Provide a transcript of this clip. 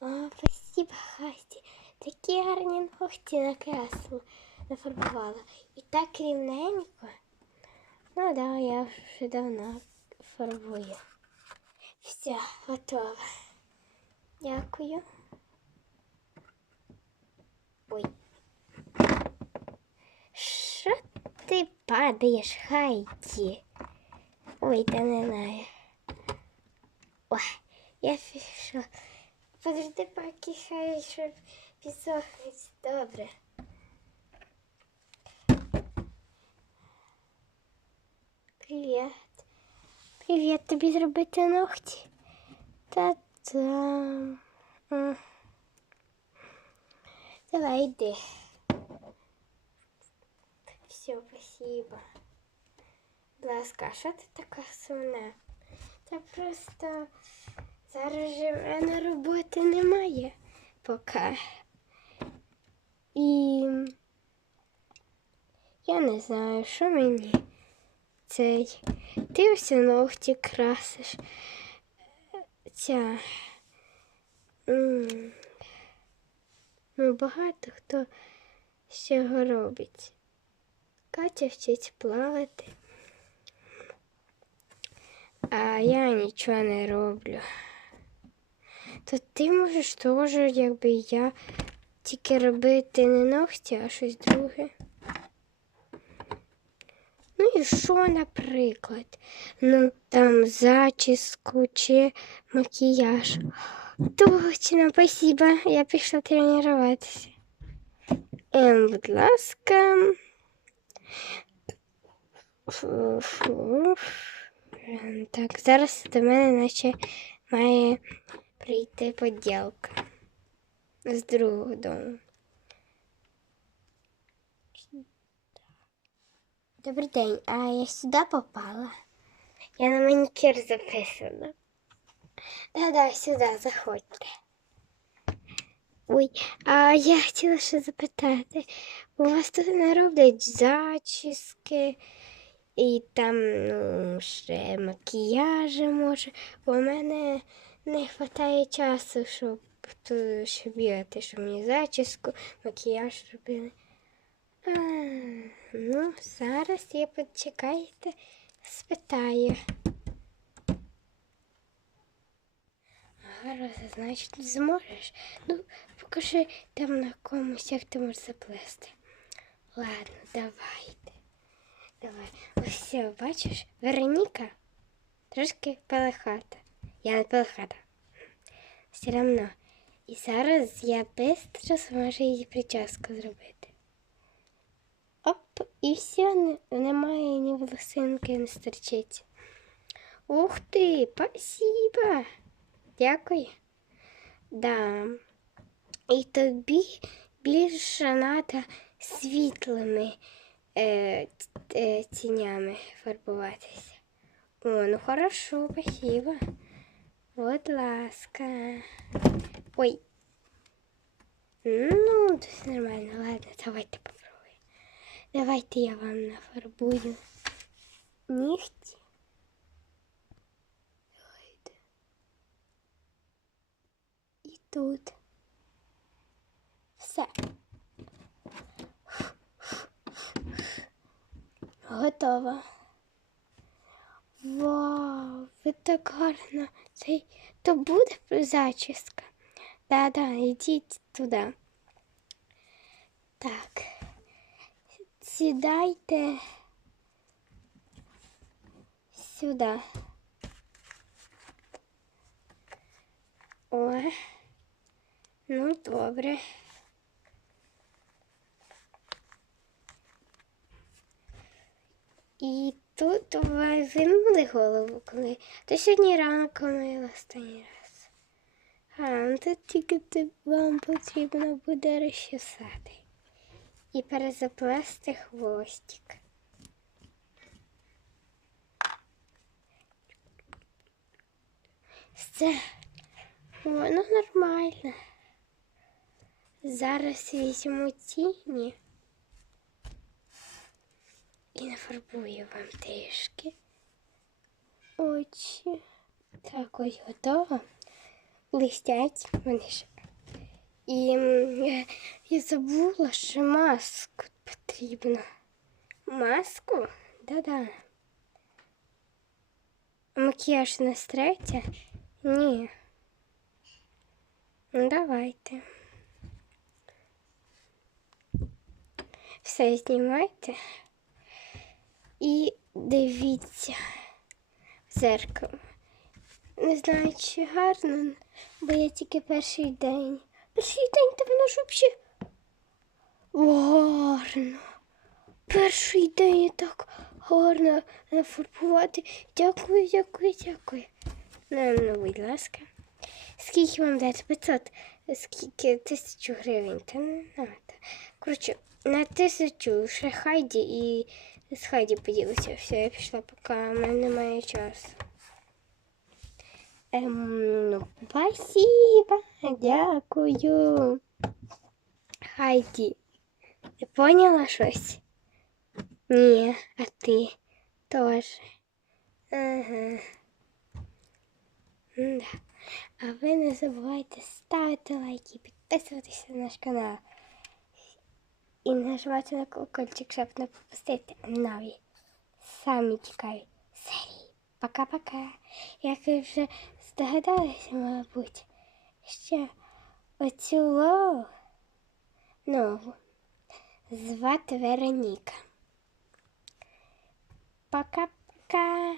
О, спасибо, Хасті. Такі гарні ногті накрасила, нафарбувала. І так рівненько. Ну да, я вже давно фарбую. Все, готово. Дякую. Ой. Що ти падаєш, Хайті? Ой, та не знаю. Ой, я пішла. Подожди, поки хай щоб підсохнуть. Добре. Привіт. Привіт, тобі зробити ногті? Та-та. М. Давай йди. Все, спасибо. Будь ласка, а що ти така сумна? Та просто зараз же в мене роботи немає поки. І я не знаю, що мені цей. Ти всі ногті красиш. Ця. Ну, багато хто з цього робить. Катя вчить плавати. А я нічого не роблю. То ти можеш теж, якби я, тільки робити не ногті, а щось друге. Ну і що, наприклад? Ну, там зачіску чи макіяж. Точно, спасибо. Я пішла тренуватися. Ем, будь ласка. Фу-фу. Ем, Так, зараз до мене наче має прийти поділка з другого дому. Добрий день, а я сюди попала. Я на манікюр записана. Да-да, сюди заходьте. Ой, а я хотіла ще запитати, у вас тут не роблять зачіски і там ну, ще макіяжі може, бо в мене не вистачає часу, щоб, щоб бігати, щоб мені зачіску, макіяж робили. А, ну, зараз я почекайте, спитаю. Гаразд, значить, зможеш. Ну, покажи там на комусь, як ти можеш заплести. Ладно, давайте. Давай. Ось все, бачиш, Вероніка трошки пелехата. Я не пелехата. Все одно. І зараз я швидко зможу її прическу зробити. Оп, і все, немає ні волосинки, не стерчить. Ух ти, спасибо. Дякую. Да. І тобі більше треба світлими е, е, тінями фарбуватися. О, ну хорошо, спасибо. Будь ласка. Ой. Ну, тут нормально. Ладно, давайте попробуем. Давайте я вам нафарбую нігті. Давайте. І тут. Все. Готово. Вау, ви так гарно. Це то буде зачіска. Да-да, йдіть туди. Так. Сідайте сюди. О, ну добре. І У ви голову, коли то сьогодні ранку мила останній раз. А, ну тут тільки ти- вам потрібно буде розчесати і перезаплести хвостик. Все, воно нормально. Зараз візьму тіні і нафарбую вам трішки очі. Так, ось готово. блистять вони ж. І я, забула, що маску потрібно. Маску? Да-да. Макіяж не стретя? Ні. Ну, давайте. Все знімайте. І дивіться в зеркало. Не знаю, чи гарно, бо я тільки перший день. Перший день та воно ж взагалі гарно. Перший день так гарно нафарбувати. Дякую, дякую, дякую. Ну, ну, будь ласка. Скільки вам дати? 500? Скільки? Тисячу гривень. Та не надо. Коротше, на тисячу ще Хайді і з Хайді поділися. Все, я пішла, поки в мене немає часу. Ем, ну, спасибо, дякую. Хайді, ти поняла щось? Ні, а ти теж. Ага. Да. А ви не забувайте ставити лайки, підписуватися на наш канал І нажимати на колокольчик, щоб не пропустити нові самі цікаві серії. Пока-пока. Як ви вже здогадалися, мабуть, ще оцю лову нову звати Вероніка. Пока-пока.